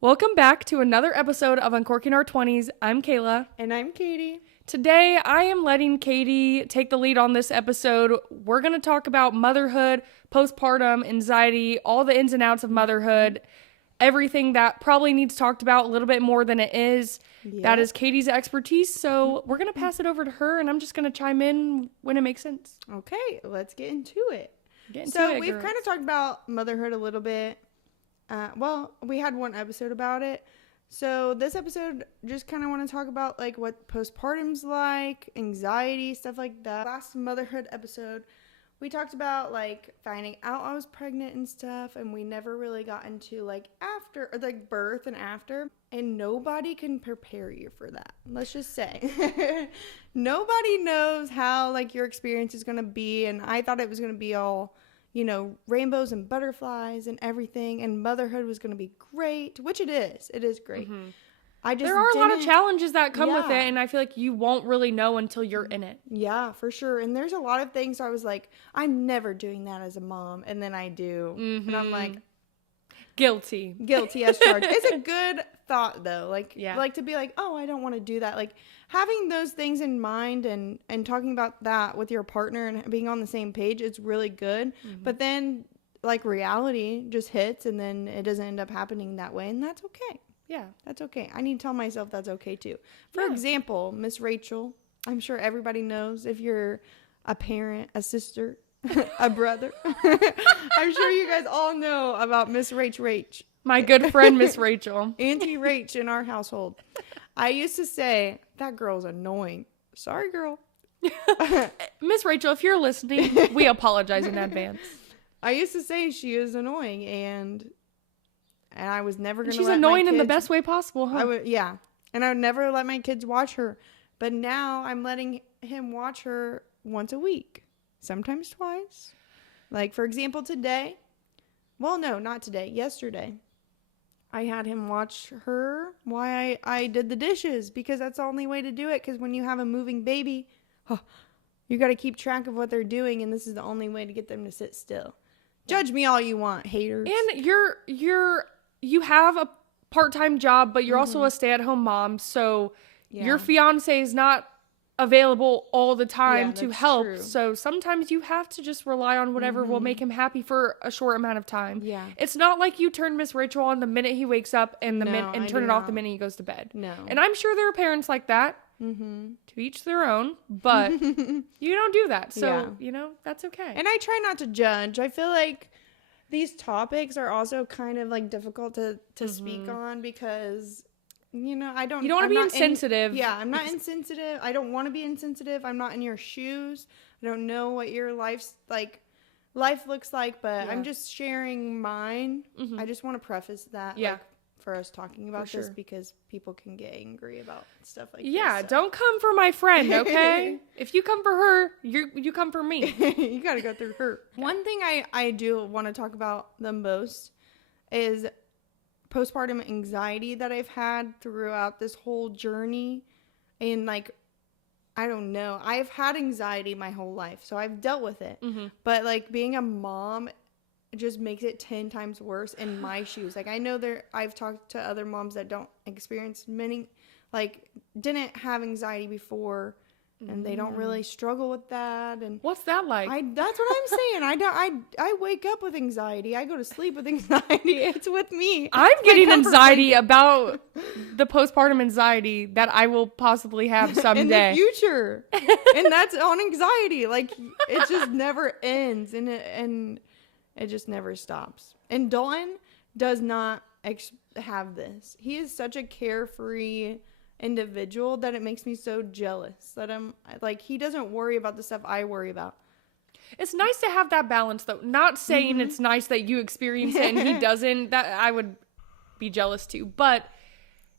Welcome back to another episode of Uncorking Our 20s. I'm Kayla. And I'm Katie. Today, I am letting Katie take the lead on this episode. We're going to talk about motherhood, postpartum, anxiety, all the ins and outs of motherhood, everything that probably needs talked about a little bit more than it is. Yep. That is Katie's expertise, so we're going to pass it over to her, and I'm just going to chime in when it makes sense. Okay, let's get into it. We've kind of talked about motherhood a little bit. We had one episode about it. So this episode, just kind of want to talk about like what postpartum's like, anxiety, stuff like that. Last motherhood episode, we talked about like finding out I was pregnant and stuff, and we never really got into like after, or like birth and after. And nobody can prepare you for that. Let's just say. Nobody knows how like your experience is going to be, and I thought it was going to be all, you know, rainbows and butterflies and everything, and motherhood was going to be great, which it is. It is great. Mm-hmm. There are a lot of challenges that come with it, and I feel like you won't really know until you're in it. Yeah, for sure. And there's a lot of things I was like, I'm never doing that as a mom, and then I do. Mm-hmm. And I'm like, guilty as charged. It's a good thought though, like to be like, oh, I don't want to do that. Like having those things in mind and talking about that with your partner and being on the same page, it's really good. Mm-hmm. But then like reality just hits, and then it doesn't end up happening that way, and that's okay. Yeah, that's okay. I need to tell myself that's okay too. For example, Miss Rachel, I'm sure everybody knows, if you're a parent, a sister, a brother, I'm sure you guys all know about Miss Rach. My good friend, Miss Rachel. Auntie Rach in our household. I used to say, that girl's annoying. Sorry, girl. Miss Rachel, if you're listening, we apologize in advance. I used to say she is annoying, and I was never going to. She's annoying in the best way possible, huh? And I would never let my kids watch her. But now I'm letting him watch her once a week, sometimes twice. Like, for example, today. Well, no, not today. Yesterday, I had him watch her while I did the dishes, because that's the only way to do it. Because when you have a moving baby, you got to keep track of what they're doing, and this is the only way to get them to sit still. Judge me all you want, haters. And you have a part-time job, but you're also a stay-at-home mom, so your fiance is not available all the time to help. True. So sometimes you have to just rely on whatever will make him happy for a short amount of time. Yeah. It's not like you turn Miss Rachel on the minute he wakes up and turn it off the minute he goes to bed. No. And I'm sure there are parents like that. Mm-hmm. To each their own, but you don't do that. So, that's okay. And I try not to judge. I feel like these topics are also kind of like difficult to speak on, because you don't want to be insensitive. I'm not insensitive. I don't want to be insensitive. I'm not in your shoes. I don't know what your life looks like, but I'm just sharing mine. I just want to preface that for us talking about this, because people can get angry about stuff like this. Yeah, don't come for my friend, okay? If you come for her, you come for me. You got to go through her. One thing I do want to talk about the most is postpartum anxiety that I've had throughout this whole journey. And like, I don't know, I've had anxiety my whole life, so I've dealt with it. But like being a mom, it just makes it 10 times worse in my shoes. Like, I know I've talked to other moms that don't experience didn't have anxiety before, and they don't really struggle with that. And what's that like? That's what I'm saying. I wake up with anxiety. I go to sleep with anxiety. It's with me. I'm getting anxiety about the postpartum anxiety that I will possibly have someday. In the future. And that's on anxiety. Like, it just never ends. And it just never stops. And Dalton does not have this. He is such a carefree individual that it makes me so jealous that I'm like, he doesn't worry about the stuff I worry about. It's nice to have that balance, though. Not saying it's nice that you experience it and he doesn't. That I would be jealous too. But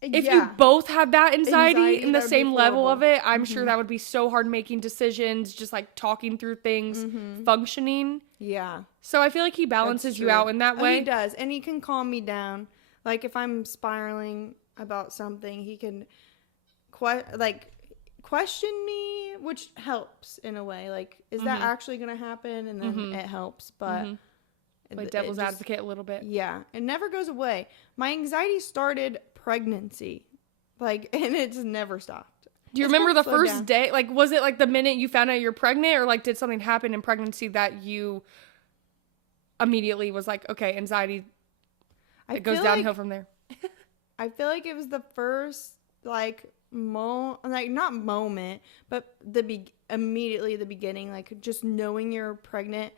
if you both have that anxiety in the same level of it, I'm sure that would be so hard making decisions, just like talking through things, functioning. Yeah. So I feel like he balances you out in that way. He does. And he can calm me down. Like, if I'm spiraling about something, he can question me, which helps in a way. Like, is that actually going to happen? And then it helps. But Like devil's advocate a little bit. Yeah. It never goes away. My anxiety started pregnancy. Like, and it's never stopped. Do you remember the first day? Like, was it like the minute you found out you're pregnant, or like did something happen in pregnancy that you immediately was like, okay, anxiety, it goes downhill from there? I feel like it was the first like not moment, but immediately the beginning, like just knowing you're pregnant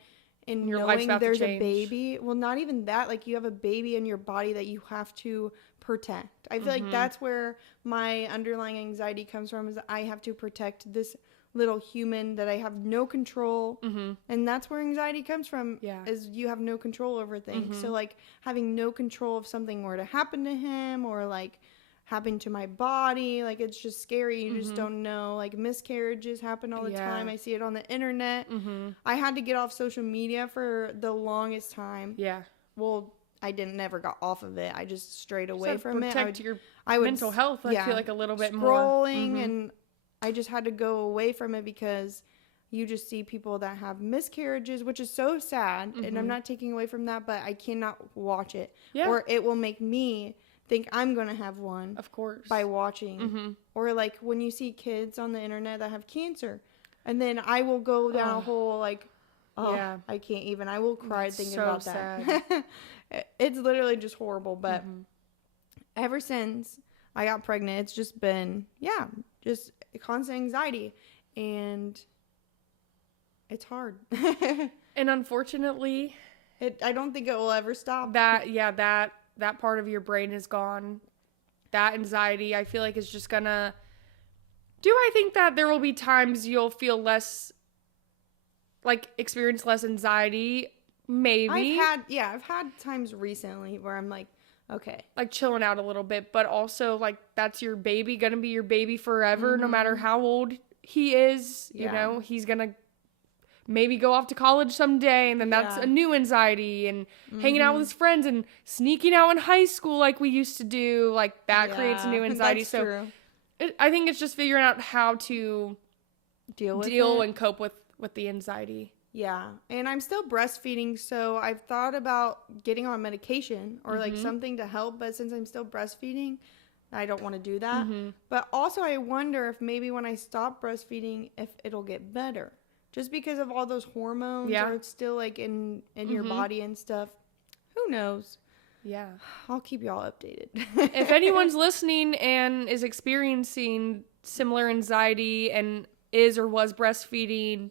and your knowing there's a baby. Well, not even that, like you have a baby in your body that you have to protect. I feel like that's where my underlying anxiety comes from, is that I have to protect this little human that I have no control. And that's where anxiety comes from, is you have no control over things. So like having no control if something were to happen to him, or like happen to my body, like it's just scary. You just don't know. Like miscarriages happen all the time. I see it on the internet. I had to get off social media for the longest time. Well, I never got off of it. I just strayed away from it. Protect your mental health. I feel like a little bit more scrolling, and I just had to go away from it because you just see people that have miscarriages, which is so sad. And I'm not taking away from that, but I cannot watch it, or it will make me think I'm gonna have one, of course, by watching. Or like when you see kids on the internet that have cancer, and then I will go down a whole like, I can't even. I will cry thinking about that. It's literally just horrible. But ever since I got pregnant, it's just been just constant anxiety, and it's hard. And unfortunately, I don't think it will ever stop. That part of your brain is gone. That anxiety, I feel like, is just gonna... Do I think that there will be times you'll feel less, like, experience less anxiety? Maybe. I've had times recently where I'm like, okay. Like, chilling out a little bit, but also, like, that's your baby, gonna be your baby forever, no matter how old he is. You know, he's gonna maybe go off to college someday, and then that's a new anxiety, and hanging out with his friends and sneaking out in high school like we used to do, like that creates a new anxiety. So true. I think it's just figuring out how to deal and cope with the anxiety. Yeah. And I'm still breastfeeding, so I've thought about getting on medication or like something to help, but since I'm still breastfeeding, I don't want to do that. But also I wonder if maybe when I stop breastfeeding, if it'll get better. Just because of all those hormones, or it's still like in your body and stuff. Who knows? Yeah. I'll keep y'all updated. If anyone's listening and is experiencing similar anxiety and is or was breastfeeding,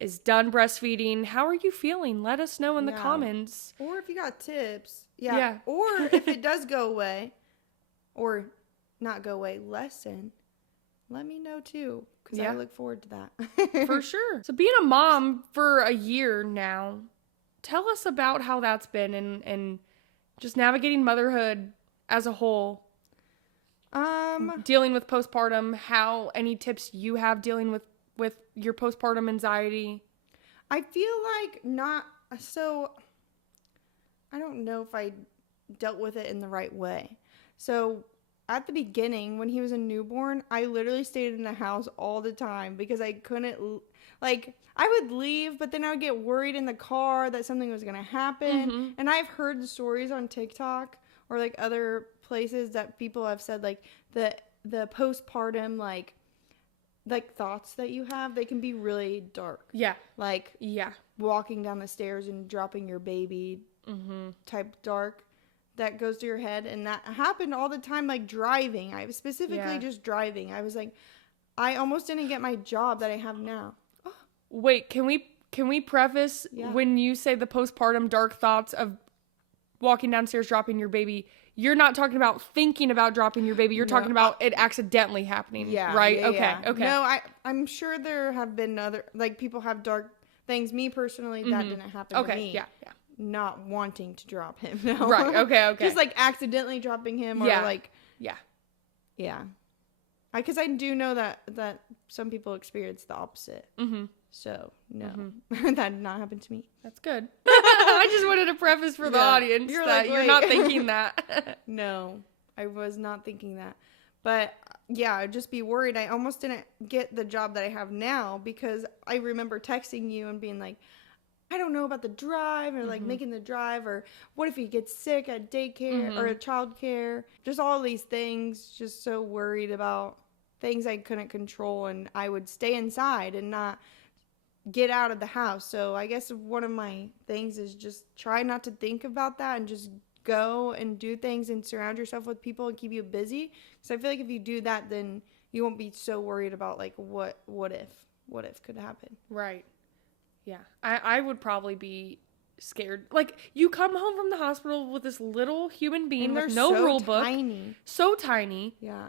is done breastfeeding, how are you feeling? Let us know in the comments. Or if you got tips. Yeah. Or if it does go away, or not go away, lessen, let me know too. Because I look forward to that. For sure. So being a mom for a year now, tell us about how that's been and just navigating motherhood as a whole. Dealing with postpartum, any tips you have dealing with your postpartum anxiety? I feel like I don't know if I dealt with it in the right way. So at the beginning, when he was a newborn, I literally stayed in the house all the time because I couldn't, like, I would leave, but then I would get worried in the car that something was going to happen. And I've heard stories on TikTok or, like, other places that people have said, like, the postpartum, like thoughts that you have, they can be really dark. Yeah. Like, walking down the stairs and dropping your baby type dark. That goes to your head, and that happened all the time, like driving. I was specifically just driving. I was like, I almost didn't get my job that I have now. Wait, can we preface when you say the postpartum dark thoughts of walking downstairs dropping your baby, you're not talking about thinking about dropping your baby. You're talking about it accidentally happening. Yeah. Right? Okay. No, I'm sure there have been other, like, people have dark things. Me personally, that didn't happen to me. Yeah. Not wanting to drop him. No. Right. Okay. Just like accidentally dropping him, or like. Yeah. Because I do know that some people experience the opposite. So no, that did not happen to me. That's good. I just wanted to preface for the audience that you're not thinking that. No, I was not thinking that. But yeah, I'd just be worried. I almost didn't get the job that I have now because I remember texting you and being like, I don't know about the drive or like making the drive, or what if he gets sick at daycare or at childcare? Just all these things, just so worried about things I couldn't control, and I would stay inside and not get out of the house. So I guess one of my things is just try not to think about that and just go and do things and surround yourself with people and keep you busy. Because I feel like if you do that, then you won't be so worried about like what if could happen. Right. Yeah. I would probably be scared. Like, you come home from the hospital with this little human being with no rule book. So tiny. Yeah.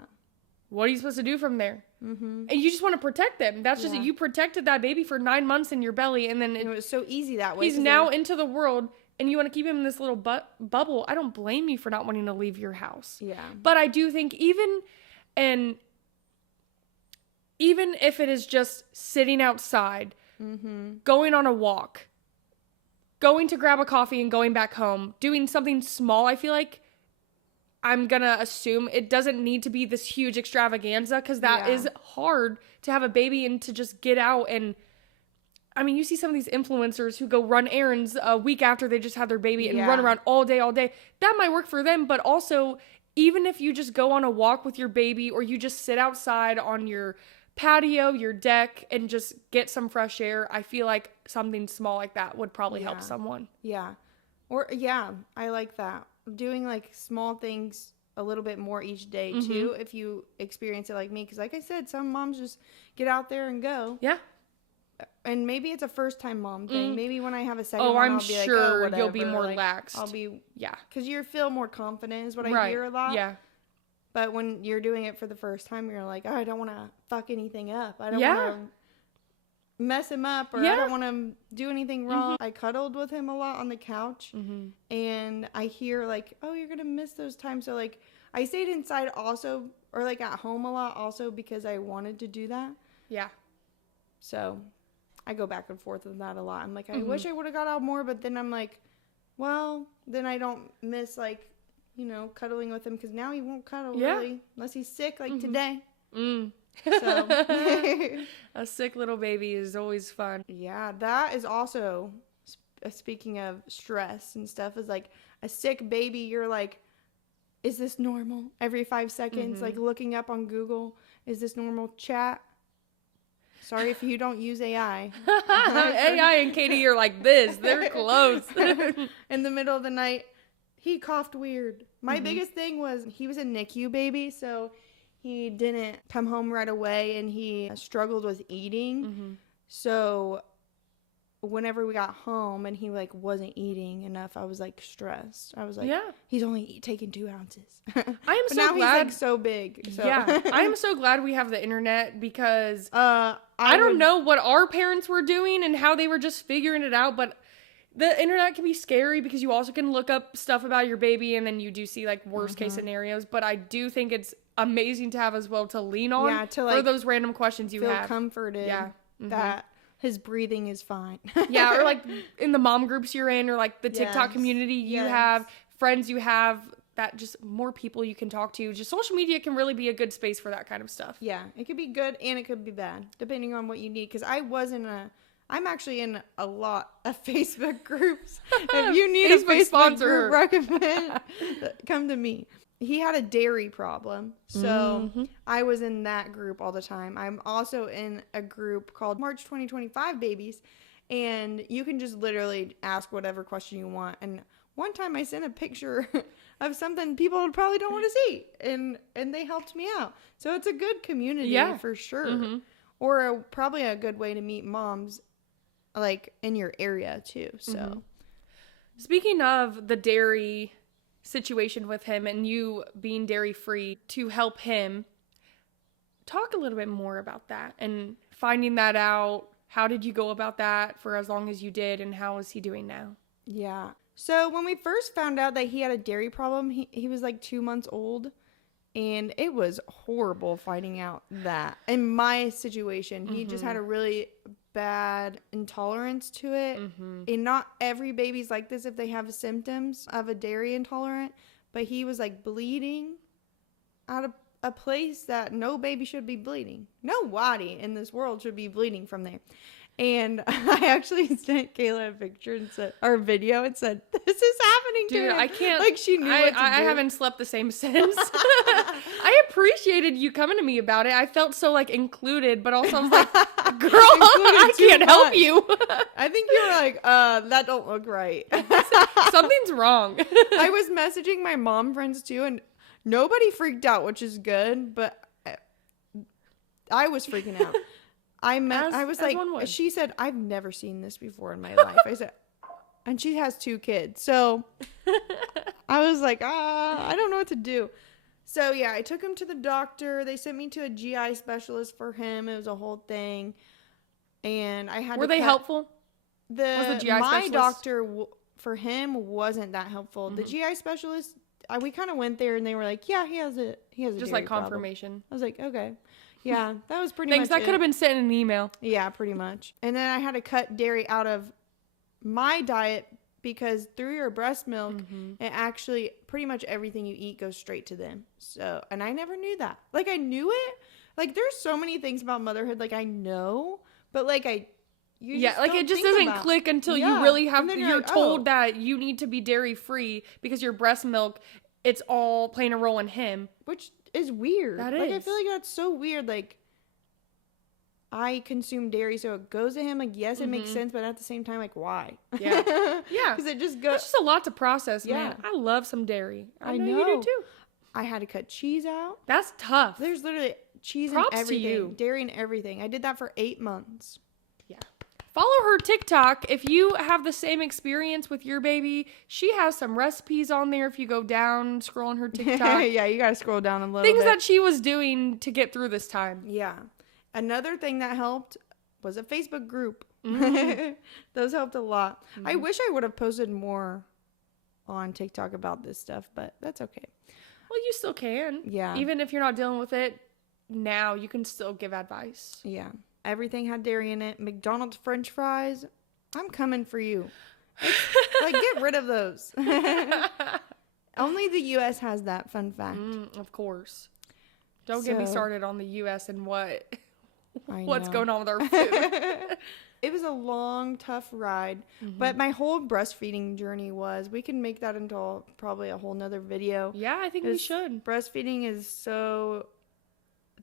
What are you supposed to do from there? And you just want to protect them. That's just it. You protected that baby for 9 months in your belly, and then it was so easy that way. He's now into the world, and you want to keep him in this little bubble. I don't blame you for not wanting to leave your house. Yeah. But I do think even if it is just sitting outside, going on a walk, going to grab a coffee and going back home, doing something small, I feel like I'm going to assume it doesn't need to be this huge extravaganza, because that is hard to have a baby and to just get out. And I mean, you see some of these influencers who go run errands a week after they just had their baby and run around all day. That might work for them, but also even if you just go on a walk with your baby, or you just sit outside on your patio, your deck, and just get some fresh air, I feel like something small like that would probably help someone. Yeah. I like that. Doing like small things a little bit more each day too, if you experience it like me, because like I said, some moms just get out there and go. Yeah. And maybe it's a first time mom thing. Maybe when I have a second one, I'll be sure like, you'll be more relaxed. I'll be because you feel more confident is what I hear a lot. Yeah. But when you're doing it for the first time, you're like, oh, I don't want to fuck anything up. I don't want to mess him up, or I don't want to do anything wrong. I cuddled with him a lot on the couch, and I hear like, oh, you're gonna miss those times. So like I stayed inside also, or like at home a lot also, because I wanted to do that. Yeah. So I go back and forth with that a lot. I'm like, I wish I would have got out more, but then I'm like, well, then I don't miss like, you know, cuddling with him, because now he won't cuddle really unless he's sick like today. So a sick little baby is always fun. Yeah, that is also, speaking of stress and stuff, is like a sick baby. You're like, is this normal? Every 5 seconds, like looking up on Google, is this normal? Chat. Sorry if you don't use AI. AI and Katie are like this. They're close. In the middle of the night, he coughed weird. My biggest thing was he was a NICU baby, so he didn't come home right away, and he struggled with eating. So whenever we got home and he like wasn't eating enough, I was like stressed. I was like, he's only taking 2 ounces. I am so now glad he's like so big. So. Yeah, I am so glad we have the internet, because I don't know what our parents were doing and how they were just figuring it out, but the internet can be scary, because you also can look up stuff about your baby, and then you do see like worst case scenarios. But I do think it's amazing to have as well to lean on to like, for those random questions you feel have. Comforted that his breathing is fine. Yeah, or like in the mom groups you're in, or like the TikTok community you have, friends you have, that just more people you can talk to. Just social media can really be a good space for that kind of stuff. Yeah, it could be good and it could be bad, depending on what you need. Because I'm actually in a lot of Facebook groups. If you need a Facebook group recommend, come to me. He had a dairy problem, so I was in that group all the time. I'm also in a group called March 2025 Babies, and you can just literally ask whatever question you want. And one time I sent a picture of something people probably don't want to see, and they helped me out. So it's a good community for sure, or probably a good way to meet moms like in your area too. So speaking of the dairy situation with him and you being dairy free to help him, talk a little bit more about that and finding that out. How did you go about that for as long as you did, and how is he doing now? Yeah. So when we first found out that he had a dairy problem, he was like 2 months old, and it was horrible finding out that. In my situation, he just had a really bad intolerance to it. And not every baby's like this if they have symptoms of a dairy intolerant, but he was like bleeding out of a place that no baby should be bleeding. Nobody in this world should be bleeding from there. And I actually sent Kayla a picture and said, or a video and said, this is happening to him. I can't. Like, she knew what to do. I haven't slept the same since. I appreciated you coming to me about it. I felt so, like, included, but also I was like, girl, I can't help you. I think you were like, that don't look right. Something's wrong. I was messaging my mom friends, too, and nobody freaked out, which is good, but I was freaking out. I was like, she said, I've never seen this before in my life. I said, and she has 2 kids. So I was like, I don't know what to do. So yeah, I took him to the doctor. They sent me to a GI specialist for him. It was a whole thing. And I had Were they helpful? Was the GI my doctor for him wasn't that helpful. Mm-hmm. The GI specialist, we kind of went there and they were like, yeah, he has a just like confirmation. Problem. I was like, okay. Yeah, that was pretty much that could have been sent in an email. Yeah, pretty much. And then I had to cut dairy out of my diet because through your breast milk, it actually pretty much everything you eat goes straight to them. So, and I never knew that. Like, I knew it. Like, there's so many things about motherhood, like, I know, but like, it just doesn't click until you really have, you're told that you need to be dairy free because your breast milk, it's all playing a role in him. Which is weird. That like, is. I feel like that's so weird. Like, I consume dairy, so it goes to him. Like, yes, it makes sense, but at the same time, like, why? Yeah. Yeah. Because it just goes. It's just a lot to process, man. I love some dairy. I know you do, too. I had to cut cheese out. That's tough. There's literally cheese Props and everything. To you. Dairy and everything. I did that for 8 months. Yeah. Follow her TikTok. If you have the same experience with your baby, she has some recipes on there if you go down, scroll on her TikTok. Yeah, you got to scroll down a little bit. Things bit. that she was doing to get through this time. Yeah. Another thing that helped was a Facebook group. Mm. Those helped a lot. I wish I would have posted more on TikTok about this stuff, but that's okay. Well, you still can. Yeah. Even if you're not dealing with it now, you can still give advice. Yeah. Everything had dairy in it. McDonald's French fries. I'm coming for you. Like, get rid of those. Only the U.S. has that, fun fact. Of course. Don't get me started on the U.S. and what's going on with our food. It was a long, tough ride. But my whole breastfeeding journey we can make that into probably a whole nother video. Yeah, I think we should. Breastfeeding is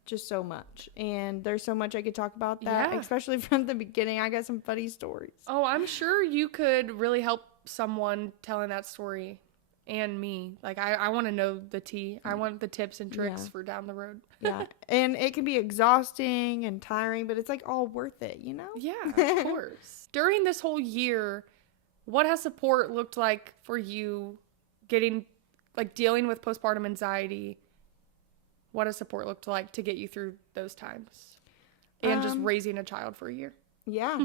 just so much, and there's so much I could talk about that, especially from the beginning. I got some funny stories. Oh, I'm sure you could really help someone telling that story, and me. Like, I want to know the tea. I want the tips and tricks for down the road. Yeah, and it can be exhausting and tiring, but it's like all worth it, you know? Yeah, of course. During this whole year, what has support looked like for you dealing with postpartum anxiety? What has support looked like to get you through those times? And just raising a child for a year? Yeah.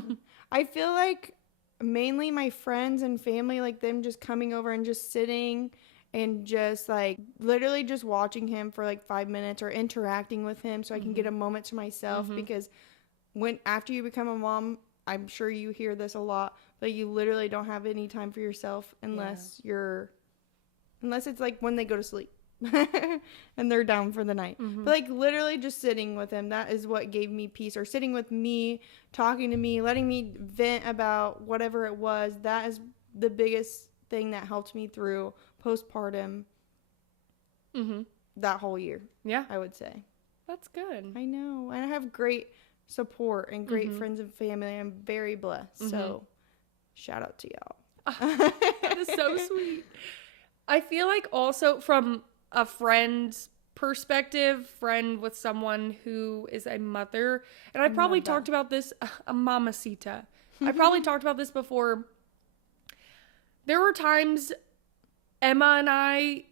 I feel like mainly my friends and family, like them just coming over and just sitting and just like literally just watching him for like 5 minutes or interacting with him so I can get a moment to myself, because after you become a mom, I'm sure you hear this a lot, but you literally don't have any time for yourself unless it's like when they go to sleep. And they're down for the night. But like literally just sitting with him, that is what gave me peace. Or sitting with me, talking to me, letting me vent about whatever it was. That is the biggest thing that helped me through postpartum that whole year. Yeah, I would say. That's good. I know. And I have great support and great friends and family. I'm very blessed. So shout out to y'all. That is so sweet. I feel like also from a friend's perspective, friend with someone who is a mother, and I probably talked about this, a mamacita. I probably talked about this before. There were times Emma and I,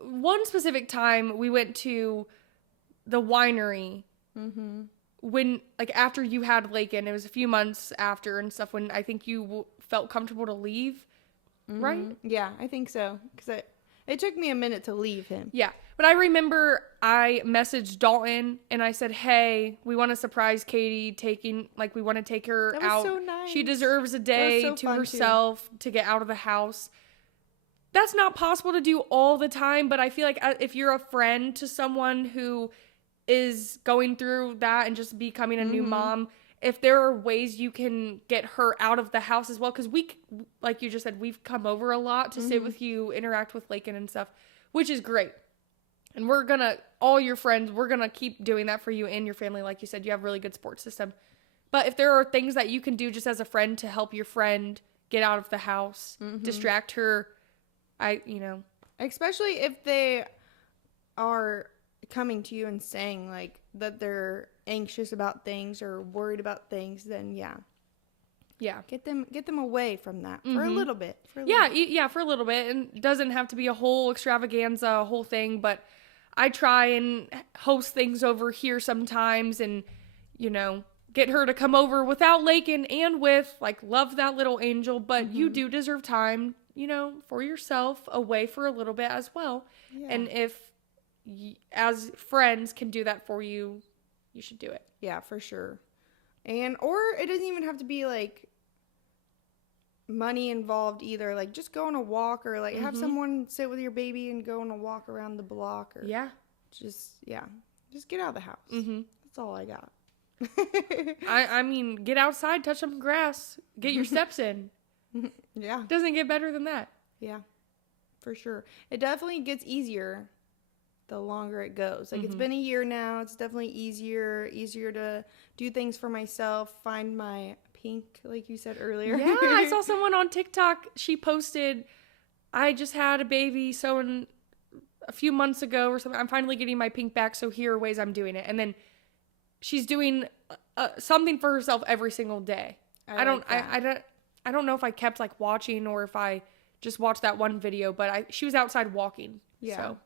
one specific time we went to the winery when, like, after you had Lakin, it was a few months after and stuff, when I think you felt comfortable to leave, right? Yeah, I think so, because it took me a minute to leave him. Yeah. But I remember I messaged Dalton and I said, hey, we want to surprise Katie we want to take her out. That was so nice. She deserves a day to herself to get out of the house. That's not possible to do all the time, but I feel like if you're a friend to someone who is going through that and just becoming a new mom, if there are ways you can get her out of the house as well, because we, like you just said, we've come over a lot to sit with you, interact with Lakin and stuff, which is great. And we're going to, all your friends, we're going to keep doing that for you and your family. Like you said, you have a really good support system. But if there are things that you can do just as a friend to help your friend get out of the house, distract her, especially if they are coming to you and saying, like, that they're anxious about things or worried about things, then get them away from that for a little bit. For a little bit. And it doesn't have to be a whole extravaganza, a whole thing, but I try and host things over here sometimes and, get her to come over without Lakin and with, like, love that little angel, but you do deserve time, for yourself away for a little bit as well. Yeah. And if as friends can do that for you, you should do it. Yeah, for sure. Or it doesn't even have to be, like, money involved either. Like, just go on a walk or, like, have someone sit with your baby and go on a walk around the block. Or just get out of the house. That's all I got. I mean, get outside, touch some grass, get your steps in. Yeah. Doesn't get better than that. Yeah, for sure. It definitely gets easier the longer it goes. Like, it's been a year now. It's definitely easier to do things for myself, find my pink, like you said earlier. Yeah, I saw someone on TikTok. She posted, I just had a baby sewn a few months ago or something. I'm finally getting my pink back, so here are ways I'm doing it. And then she's doing something for herself every single day. I don't know if I kept, like, watching or if I just watched that one video, but she was outside walking. Yeah. So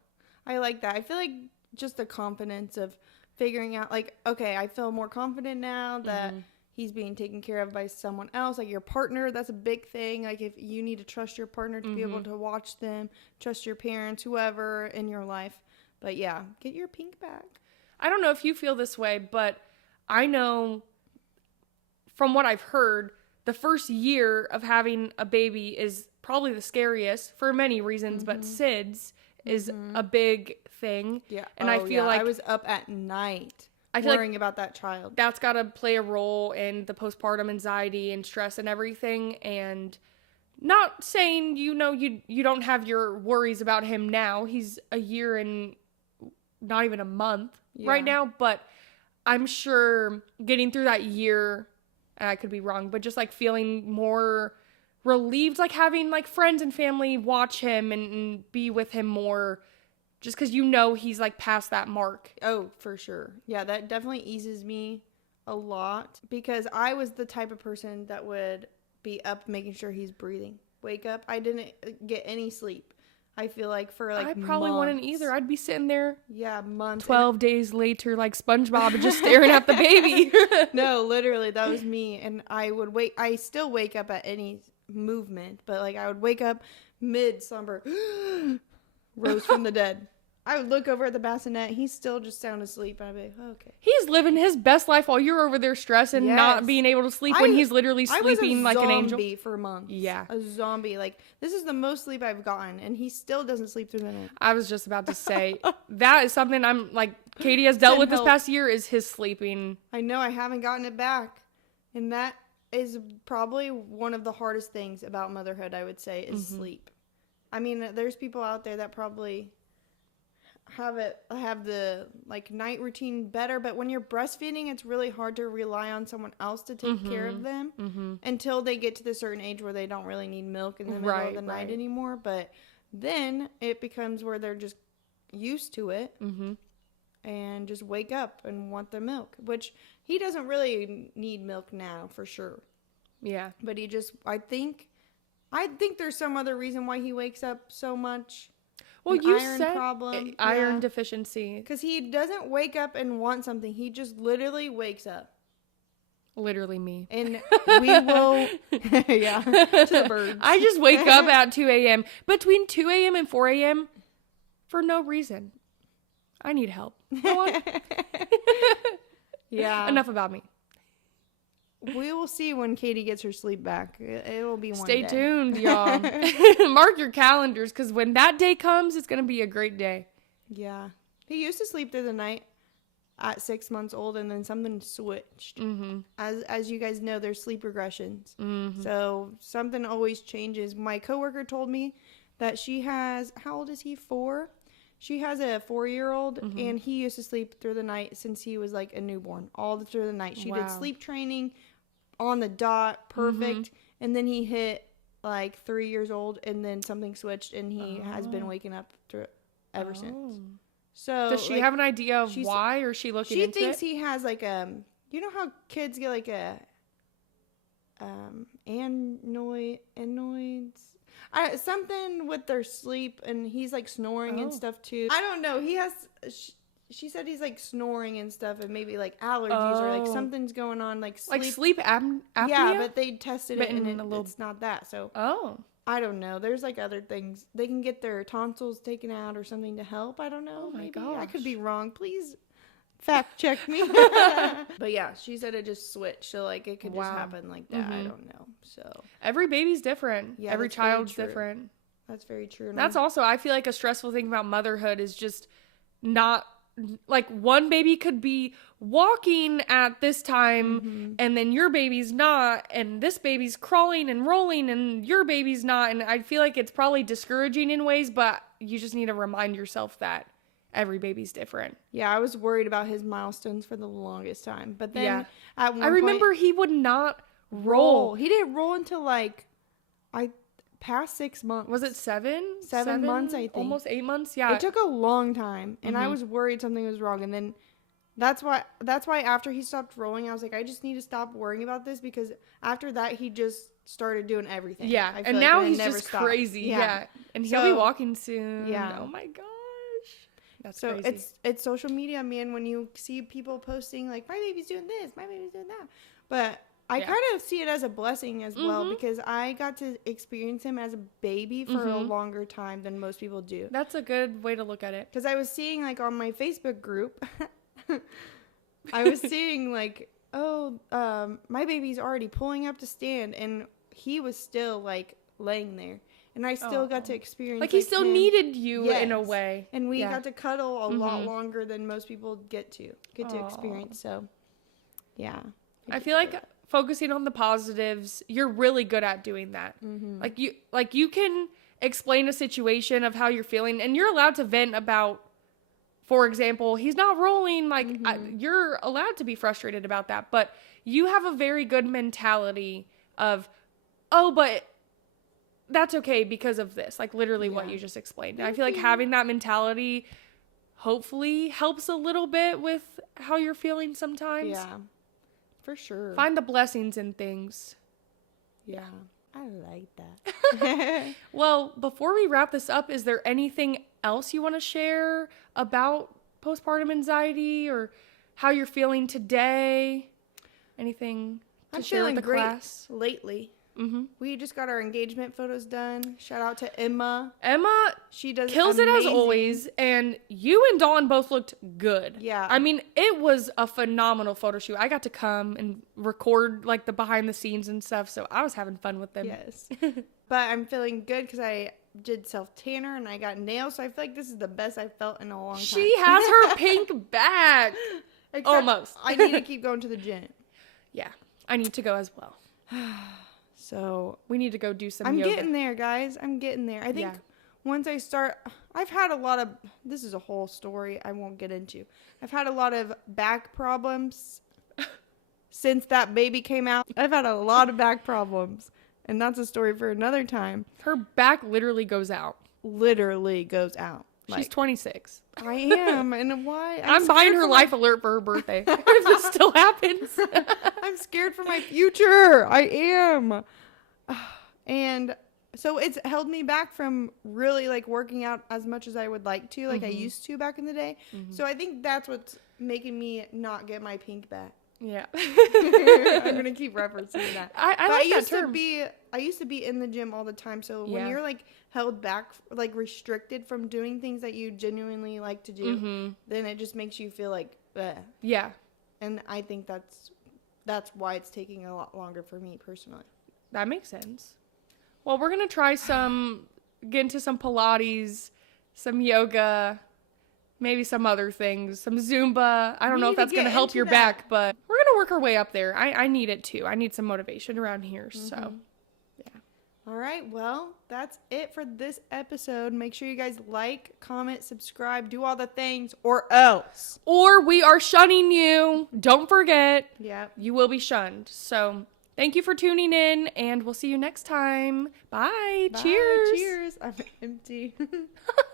I like that. I feel like just the confidence of figuring out, like, okay, I feel more confident now that he's being taken care of by someone else, like your partner. That's a big thing. Like, if you need to trust your partner to be able to watch them, trust your parents, whoever in your life. But yeah, get your pink back. I don't know if you feel this way, but I know from what I've heard, the first year of having a baby is probably the scariest for many reasons, but SIDS is a big thing. Yeah. And I feel like I was up at night worrying about that child. That's got to play a role in the postpartum anxiety and stress and everything. And not saying, you don't have your worries about him now. He's a year and not even a month right now, but I'm sure getting through that year, and I could be wrong, but just, like, feeling more relieved, like, having, like, friends and family watch him and be with him more, just because he's, like, past that mark. Oh, for sure. Yeah, that definitely eases me a lot, because I was the type of person that would be up making sure he's breathing. Wake up. I didn't get any sleep. I feel like for, like, I probably months. wouldn't either. I'd be sitting there. Yeah, months. 12 days later, like SpongeBob, and just staring at the baby. No, literally, that was me. And I still wake up at any movement, but, like, I would wake up mid-slumber, rose from the dead. I would look over at the bassinet. He's still just sound asleep. And I'd be like, oh, okay. He's living his best life while you're over there stressing, not being able to sleep when he's literally sleeping like an angel. I was a zombie for months. Yeah. A zombie. Like, this is the most sleep I've gotten, and he still doesn't sleep through the night. I was just about to say, that is something I'm, like, Katie has dealt with this past year, is his sleeping. I know, I haven't gotten it back. And that is probably one of the hardest things about motherhood, I would say, is sleep. I mean, there's people out there that probably have the, like, night routine better, but when you're breastfeeding, it's really hard to rely on someone else to take care of them until they get to the certain age where they don't really need milk in the middle of the night anymore. But then it becomes where they're just used to it and just wake up and want their milk, which he doesn't really need milk now, for sure. Yeah. But he just, I think there's some other reason why he wakes up so much. Well, you iron said problem. Iron deficiency. Because he doesn't wake up and want something. He just literally wakes up. Literally me. And we will, to the birds. I just wake up at 2 a.m. Between 2 a.m. and 4 a.m. for no reason. I need help. Go on. Yeah. Enough about me. We will see when Katie gets her sleep back. It will be one day. Stay tuned, y'all. Mark your calendars, because when that day comes, it's going to be a great day. Yeah. He used to sleep through the night at 6 months old, and then something switched. As you guys know, there's sleep regressions. So something always changes. My coworker told me that she has, how old is he? 4? She has a 4-year-old, and he used to sleep through the night since he was like a newborn, through the night. She did sleep training on the dot, perfect. And then he hit like 3 years old, and then something switched, and he has been waking up through ever since. So does she have an idea of why, or is she looking into it? She thinks he has like you know how kids get like a anoids, something with their sleep, and he's like snoring and stuff too. I don't know. He has. She said he's like snoring and stuff, and maybe like allergies or like something's going on, like sleep apnea. Yeah, but they tested it, and it's not that. So I don't know. There's like other things. They can get their tonsils taken out or something to help. I don't know. Oh my gosh. I could be wrong. Please fact check me. But yeah, she said it just switched. So like it could just happen like that. I don't know. So every baby's different. Yeah, every child's different. That's very true. That's also, I feel like, a stressful thing about motherhood is just not, like, one baby could be walking at this time and then your baby's not, and this baby's crawling and rolling and your baby's not, and I feel like it's probably discouraging in ways, but you just need to remind yourself that every baby's different. Yeah, I was worried about his milestones for the longest time, but then at one point, I remember he would not roll. He didn't roll until like past 6 months. Was it 7? 7 months, I think. Almost 8 months. Yeah, it took a long time, and I was worried something was wrong. And then that's why after he stopped rolling, I was like, I just need to stop worrying about this, because after that he just started doing everything. Yeah, and now he's just crazy. Yeah, and he'll be walking soon. Yeah. Oh my gosh. That's so crazy. It's social media, man, when you see people posting like, my baby's doing this, my baby's doing that. But I kind of see it as a blessing as well, because I got to experience him as a baby for a longer time than most people do. That's a good way to look at it. Because I was seeing like on my Facebook group, I was seeing like, my baby's already pulling up to stand, and he was still like laying there. And I still got to experience like he still needed you in a way. And we got to cuddle a lot longer than most people get to experience. So, yeah. I feel like focusing on the positives, you're really good at doing that. Like you can explain a situation of how you're feeling, and you're allowed to vent about, for example, he's not rolling. Like you're allowed to be frustrated about that, but you have a very good mentality of, but that's okay because of this, like literally what you just explained. And I feel like having that mentality hopefully helps a little bit with how you're feeling sometimes. Yeah, for sure. Find the blessings in things. Yeah, I like that. Well, before we wrap this up, is there anything else you want to share about postpartum anxiety or how you're feeling today? Anything to share with the class? Lately. We just got our engagement photos done. Shout out to Emma. She kills it as always, and you and Dawn both looked good. Yeah. I mean, it was a phenomenal photo shoot. I got to come and record like the behind the scenes and stuff, so I was having fun with them. Yes. But I'm feeling good because I did self-tanner and I got nails, so I feel like this is the best I've felt in a long time. She has her pink back. Almost. I need to keep going to the gym. Yeah, I need to go as well. So we need to go do some yoga. I'm getting there, guys. I'm getting there. I think once I start, I've had a lot of, this is a whole story I won't get into. I've had a lot of back problems since that baby came out. I've had a lot of back problems, and that's a story for another time. Her back literally goes out. Literally goes out. She's 26. I am, and why? I'm buying her life alert for her birthday. If this still happens. I'm scared for my future. I am. And so it's held me back from really like working out as much as I would like to, like I used to back in the day. So I think that's what's making me not get my pink back. Yeah. I'm gonna keep referencing that. I used to be in the gym all the time. So when you're like held back, like restricted from doing things that you genuinely like to do, then it just makes you feel like, bleh. Yeah. And I think that's why it's taking a lot longer for me personally. That makes sense. Well, we're gonna try get into some Pilates, some yoga, maybe some other things, some Zumba. I don't know if that's going to help your back, but we're going to work our way up there. I need it too. I need some motivation around here. So, yeah. All right. Well, that's it for this episode. Make sure you guys like, comment, subscribe, do all the things, or else. Or we are shunning you. Don't forget. Yeah. You will be shunned. So, thank you for tuning in, and we'll see you next time. Bye. Bye. Cheers. Cheers. I'm empty.